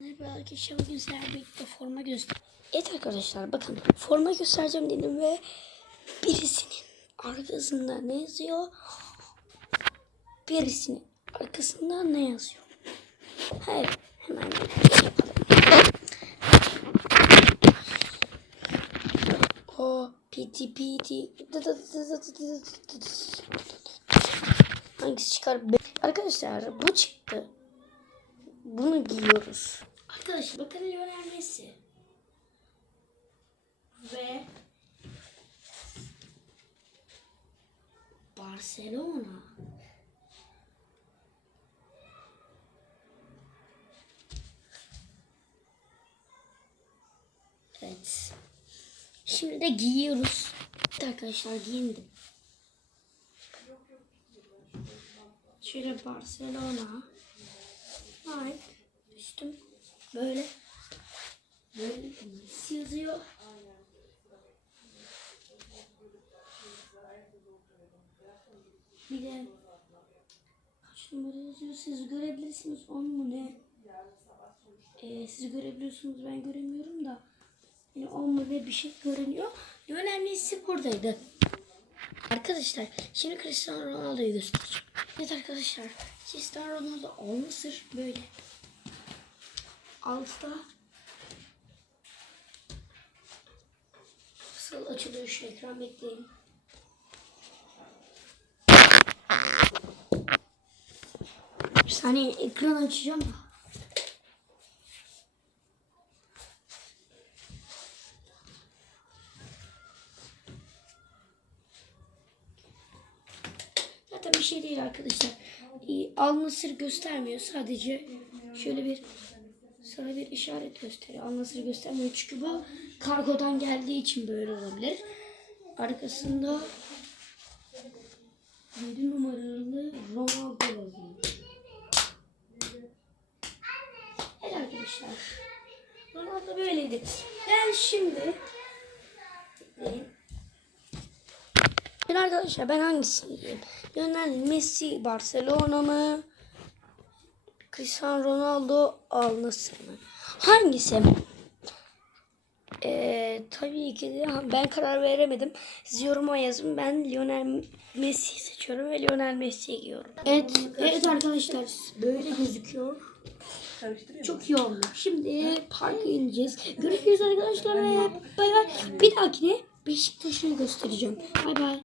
Merhaba arkadaşlar bugün sizlerle birlikte forma göster. Evet arkadaşlar bakın forma göstereceğim dedim ve birisinin arkasında ne yazıyor? Birisinin arkasında ne yazıyor? Hayır hemen yapalım. O piti piti hangisi çıkar? Arkadaşlar bu çıktı. Bunu giyiyoruz. Arkadaşlar bakın Lionel Messi. Ve Barcelona. Evet. Şimdi de giyiyoruz. Arkadaşlar giyindim. Şöyle Barcelona. Nike. Üstüm böyle. Böyle yazıyor. Bir de kaç numara yazıyor siz görebilirsiniz 10 mu ne? Ee, siz görebiliyorsunuz ben göremiyorum da. Yani 10 mu ne bir şey görünüyor. Messi buradaydı. Arkadaşlar şimdi Cristiano Ronaldo'yu göstereceğim. Evet arkadaşlar Cristiano Ronaldo olmasır böyle. Altta nasıl açılıyor şu ekran bekleyin. Bir saniye ekran açacağım da. Zaten bir şey değil arkadaşlar. Ee, Al Nasır göstermiyor. Sadece şöyle bir sana bir işaret gösteriyor. Al Nasır göstermiyor. Çünkü bu kargodan geldiği için böyle olabilir. Arkasında 7 numaralı Ronaldo yazıyor. Evet arkadaşlar. Ronaldo böyleydi. Ben şimdi Bekleyin. Ben arkadaşlar ben hangisini diyeyim? Lionel Messi Barcelona mı? Cristiano Ronaldo Al Nassr mı? Hangisi? Ee, tabii ki de ben karar veremedim. Siz yoruma yazın. Ben Lionel Messi'yi seçiyorum ve Lionel Messi'yi giyiyorum. Evet, evet arkadaşlar böyle gözüküyor. Çok iyi oldu. Şimdi parka ineceğiz. Görüşürüz arkadaşlar ve bay bay. Bir dahakine Beşiktaş'ı göstereceğim. Bay bay.